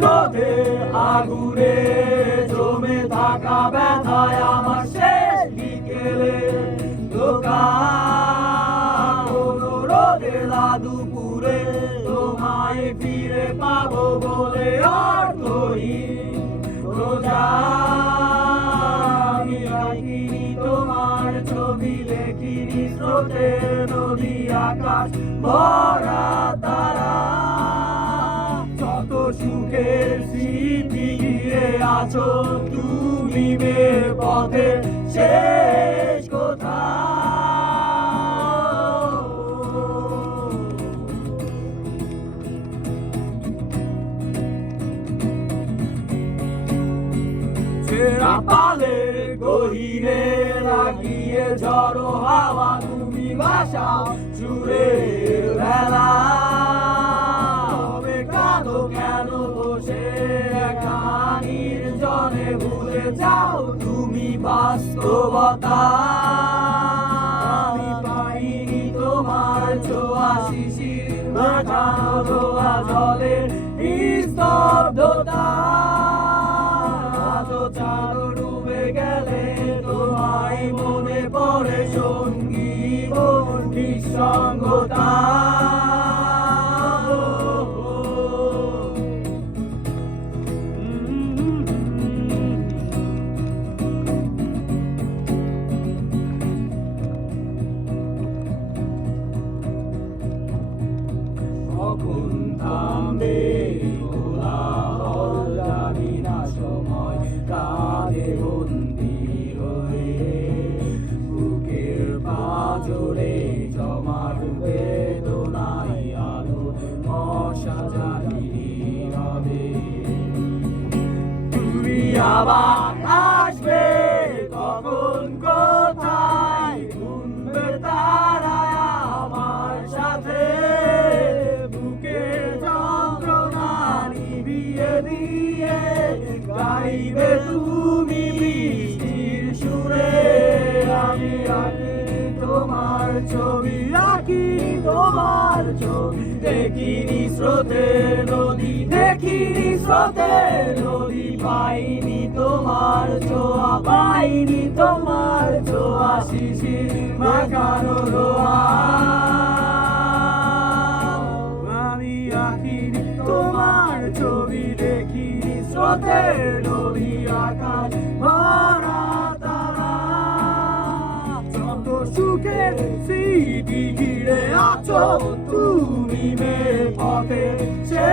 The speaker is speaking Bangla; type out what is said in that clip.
ক্রোধে আগুনে জমে থাকা ব্যথায় আমার শেষ বিকেলে দোকান। কোনো রোদে দুপুরে তোমায় ফিরে পাবো বলে অর্থহীন রোজা। তোমার ছবি দেখিনি স্রোতে নদী আকাশ ভরা। তুমি বে পথে শেষ ছেঁড়া পালের গহিরে লাগিয়ে ঝড়ো হাওয়া তুমি ভাষা সুরের বেলা যাও তুমি বাস্তবতা। আমি পাইনি তোমার ছোঁয়া শিশির মাখানো ধোয়া জলের নিস্তব্ধতা। ডুবে গেলে মনে পড়ে সঙ্গী মোর পাজরে জমাট বেদনাই আলো অসাজানি হবে তুমি আবার ছবি আঁকি তোমার ছবি। দেখিনি স্রোতে, নদী দেখিনি স্রোতে, নদী পাইনি তোমার, ছোঁয়া পাইনি তোমার, ছোঁয়া শিশির মাখানো রোয়া আমি আঁকিনি তোমার ছবি, দেখিনি স্রোতে, নদী আকাশ সুখের সিটি ঘিরে আছো। তুমি মে পথে সে